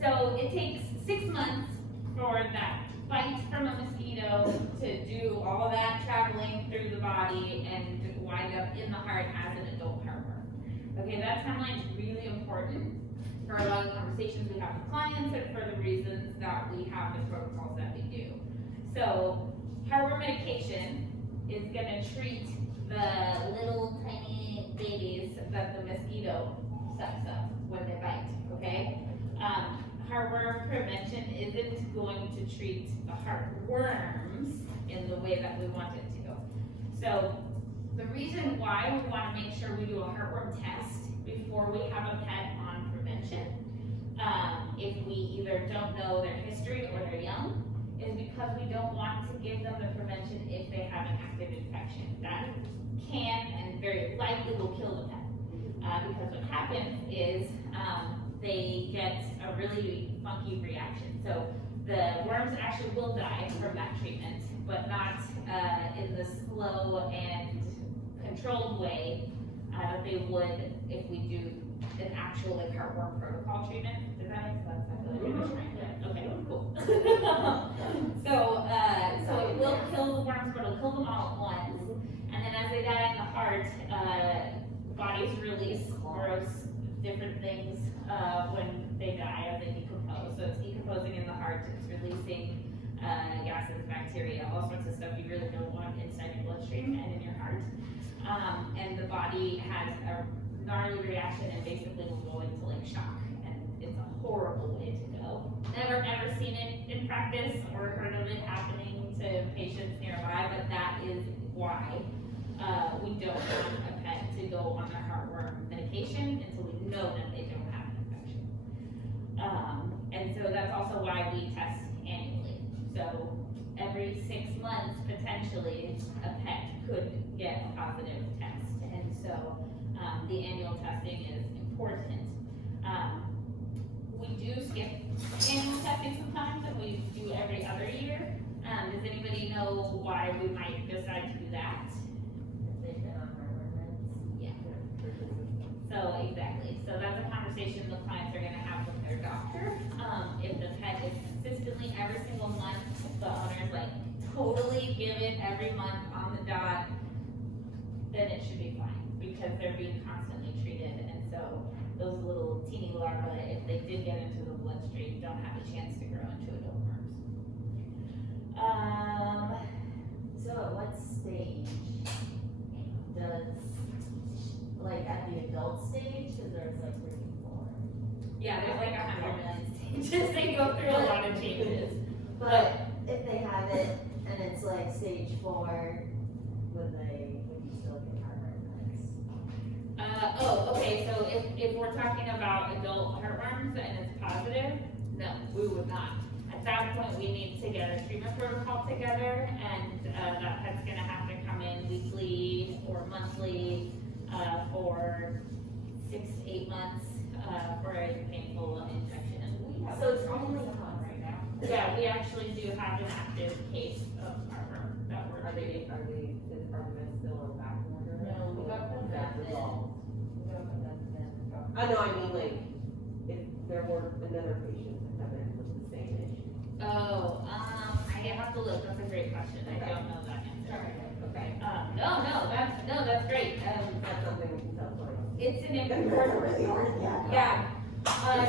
So it takes 6 months for that bite from a mosquito to do all of that traveling through the body and to wind up in the heart as an adult heartworm. Okay, that timeline is really important for a lot of conversations we have with clients and for the reasons that we have the protocols that we do. So heartworm medication is going to treat the little tiny babies that the mosquito sucks up when they bite, okay? Heartworm prevention isn't going to treat the heartworms in the way that we want it to. So the reason why we want to make sure we do a heartworm test before we have a pet on prevention, if we either don't know their history or they're young, is because we don't want to give them the prevention if they have an active infection. That can and very likely will kill the pet. Because what happens is they get a really funky reaction. So the worms actually will die from that treatment, but not in the slow and controlled way that they would if we do an actual like heartworm protocol treatment. Does that make sense? I feel like I'm just trying to. Okay, cool. So it will kill the worms, but it'll kill them all at once. And then as they die in the heart, bodies release gross different things when they die as they decompose. So it's decomposing in the heart, it's releasing gases, bacteria, all sorts of stuff you really don't want inside your bloodstream and in your heart. And the body has a gnarly reaction and basically will go into like shock. And it's a horrible way to go. Never ever seen it in practice or heard of it happening to patients nearby, but that is why we don't want a pet to go on their heartworm medication until we know that they don't have an infection. And so that's also why we test annually. So every 6 months, potentially, a pet could get a positive test. And so the annual testing is important. We do skip annual testing sometimes, and we do every other year. Does anybody know why we might decide to do that? Yeah. So exactly. So that's a conversation the clients are going to have with their doctor. If the pet is consistently every single month, the owner's like totally give it every month on the dot, then it should be fine because they're being constantly treated. And so those little teeny larvae, if they did get into the bloodstream, don't have a chance to grow into adult worms. So at what stage does, like at the adult stage, because there's like 3 or 4? Yeah, there's like 100 million stages. They go through a lot of changes. But if they have it and it's like stage 4, would you still get heartworm meds? Okay, so if we're talking about adult heartworms and it's positive, no, we would not. At that point, we need to get a treatment protocol together, and that pet's gonna have to come in weekly or monthly for 6 to 8 months for a painful infection. So it's only a month right now? Yeah, we actually do have an active case of heartworm that we're treating. Are the meds still on back order? No, we got them That's vetted. resolved. We got them vetted. I know, I mean, like, if there were another patient to come in with the same issue. Oh, I have to look. That's a great question. I don't know that answer. Okay. That's great. That's something we can tell clients. It's an important. Yeah.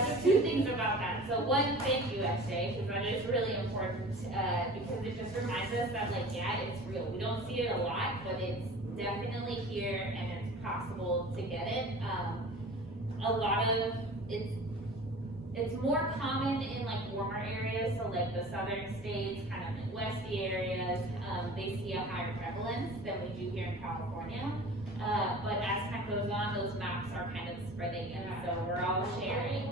Just 2 things about that. So one, thank you, SJ, because that is really important because it just reminds us that like, yeah, it's real. We don't see it a lot, but it's definitely here and it's possible to get it. A lot of it's more common in like warmer areas, so like the southern states, kind of Midwesty areas, they see a higher prevalence than we do here in California. But as time goes on, those maps are kind of spreading, and so we're all sharing.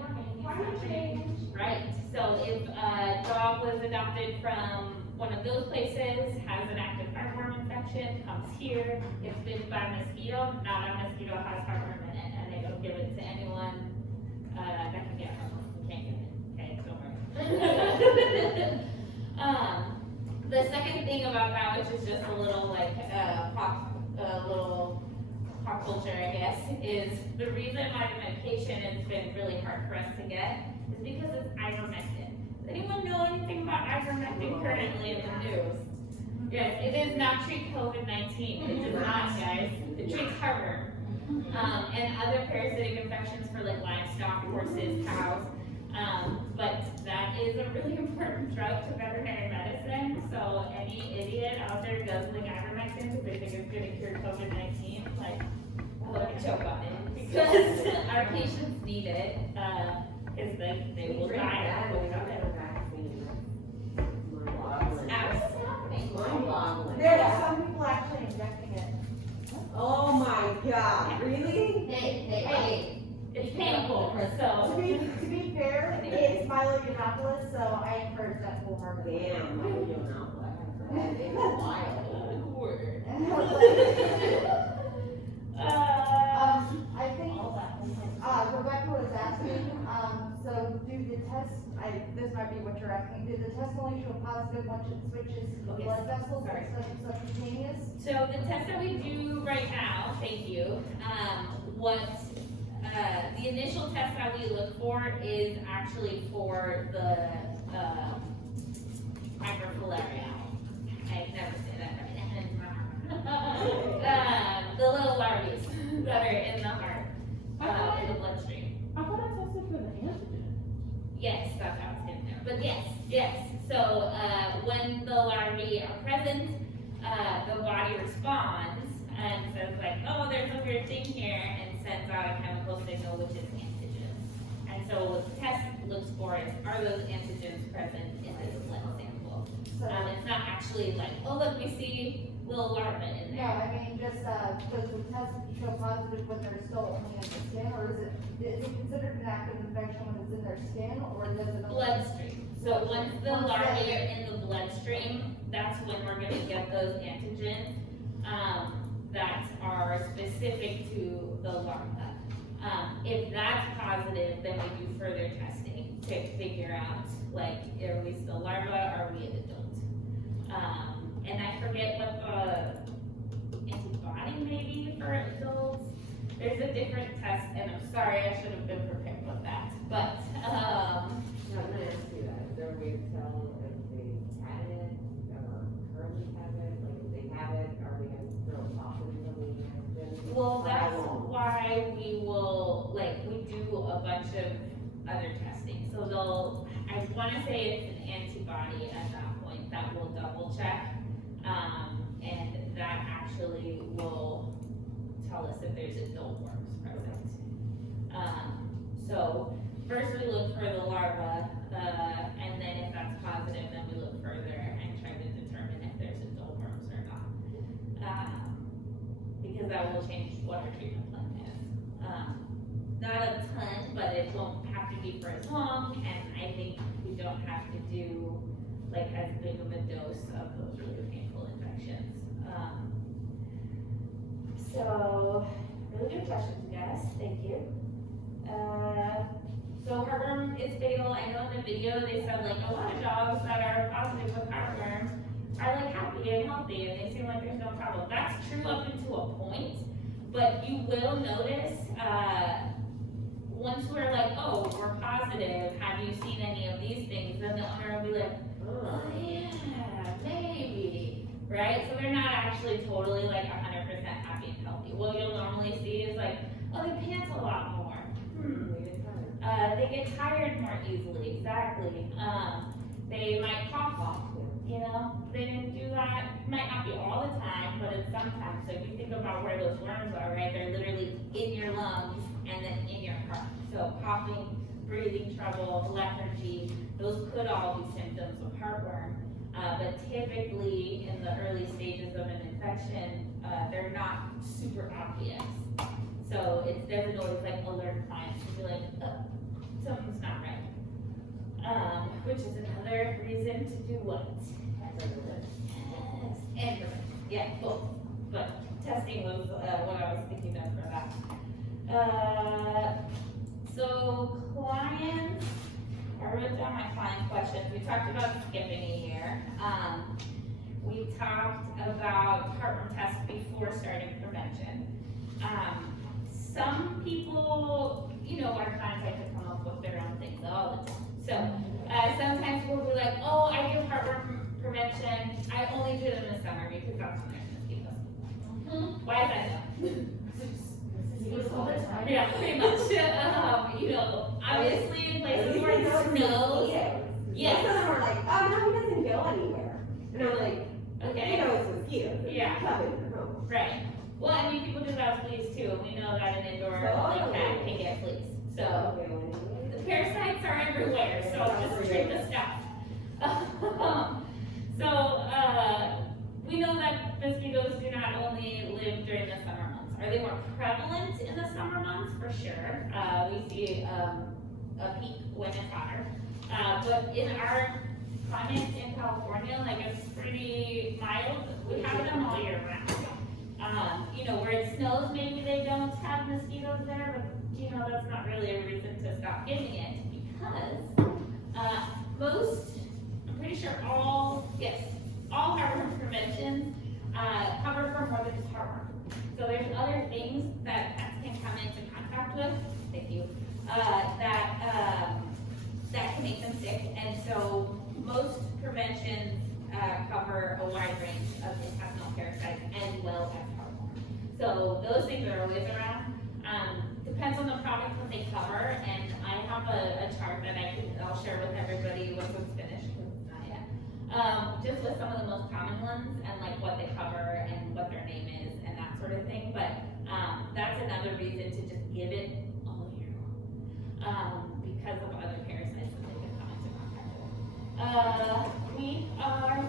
Right. So if a dog was adopted from one of those places, has an active heartworm infection, comes here, gets bitten by a mosquito, not a mosquito has heartworm in it, and they don't give it to anyone that can get heartworm. We can't give it. Okay, don't worry. The second thing about that, which is just a little like little pop culture, I guess, is the reason why the medication has been really hard for us to get is because it's ivermectin. Does anyone know anything about ivermectin currently in the news? Yes, it does not treat COVID-19. It does not, guys. It treats heartworm. And other parasitic infections for like livestock, horses, cows. But that is a really important drug to veterinary medicine. So any idiot out there guzzling ivermectin because they think it's going to cure COVID-19, like, choke on it. Because our patients need it, because they will die without it. There are some people actually injecting it. Oh my God, really? Hey. It's painful, so. To be fair, it's Milo Yiannopoulos, so I encourage that wholeheartedly. Damn, I don't know. It's wild. Word. I think, Rebecca was asking, so do the tests, this might be what you're asking, do the tests only show positive once it switches to the blood vessels Sorry. instead of subcutaneous? So the test that we do right now, thank you, the initial test that we look for is actually for the, microfilariae. I never say that right. The little larvae that are in the heart, in the bloodstream. I thought I tested for the antigen. Yes, that's how it's in there, but yes. So, when the larvae are present, the body responds and says like, oh, there's a weird thing here, and sends out a chemical signal, which is antigens. And so what the test looks for is, are those antigens present in this blood sample? So, It's not actually like, oh, look, we see little larvae in no, there. I mean, just, does the test show positive when they're still only in the skin, or is it considered an active infection when it's in their skin, or does it? Bloodstream. So once the larvae are in the bloodstream, that's when we're gonna get those antigens, that are specific to the larva. If that's positive, then we do further testing to figure out, like, are we still larva, or are we an adult? And I forget what the antibody may be for adults. There's a different test, and I'm sorry, I should have been prepared with that, but, No, I'm gonna ask you that. Is there a way to tell if they had it, or currently have it? Like, if they have it, are they gonna throw toxins on the antigen? well, Or how that's long? why we will, like, we do a bunch of other testing. So I wanna say it's an antibody at that point that will double check. And that actually will tell us if there's adult worms present. So first we look for the larva, and then if that's positive, then we look further and try to determine if there's adult worms or not. Because that will change what our treatment plan is. Not a ton, but it won't have to be for as long, and I think we don't have to do like as big of a dose of those really painful infections. So, really good questions, guys, thank you. So heartworm is fatal. I know in the video they said like a lot of dogs that are positive with heartworm are like happy and healthy and they seem like there's no problem. That's true up until a point, but you will notice, once we're like, oh, we're positive, have you seen any of these things? Then the owner will be like, oh yeah, maybe, right? So they're not actually totally like 100% happy and healthy. What you'll normally see is like, oh, they pant a lot more. They get tired more easily, exactly. They might cough, you know, they didn't do that, might not be all the time, but it's sometimes. So if you think about where those worms are, right, they're literally in your lungs and then in your heart. So coughing, breathing trouble, lethargy, those could all be symptoms of heartworm. But typically in the early stages of an infection, they're not super obvious. So it doesn't always like alert clients to be like, something's not right. Which is another reason to do what? And yeah, both. But testing was what I was thinking of for that. So clients, I wrote down my client questions. We talked about skipping a year. We talked about heartworm tests before starting prevention. some people, our clients like to come up with their own things all the time. So, sometimes we'll be like, oh, I do heartworm prevention, I only do it in the summer because that's when there's mosquitoes. Why is that? All the time. Yeah, pretty much. Obviously in places where it snows. Yes. Some of them are like, oh, no, he doesn't go anywhere. And I'm like, Okay. it's mosquitoes. It's Yeah. coming from home. Right. Well, I mean, people do that with fleas too, and we know that an indoor like cat can get fleas. So, Okay, well, the parasites are everywhere, so just treat the stuff. We know that mosquitoes do not only live during the summer months. Are they more prevalent in the summer months? For sure. We see a peak when it's hotter. But in our climate in California, like it's pretty mild, we have them all year round. Where it snows, maybe they don't have mosquitoes there, but that's not really a reason to stop giving it because I'm pretty sure all heartworm preventions cover for more than just heartworm. So there's other things that pets can come into contact with. Thank you. That can make them sick, and so most preventions cover a wide range of intestinal parasites as well as heartworm. So those things are always around. Depends on the product that they cover, and I have a chart that I'll share with everybody once it's finished, because it's not yet. Just with some of the most common ones and like what they cover and what their name is and that sort of thing. But that's another reason to just give it all year long, because of other parasites that they can come into contact with. We are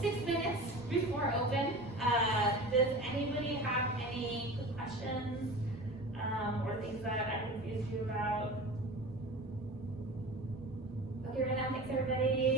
6 minutes before open. Does anybody have any questions or things that I confused you about? Okay, right now, thanks everybody.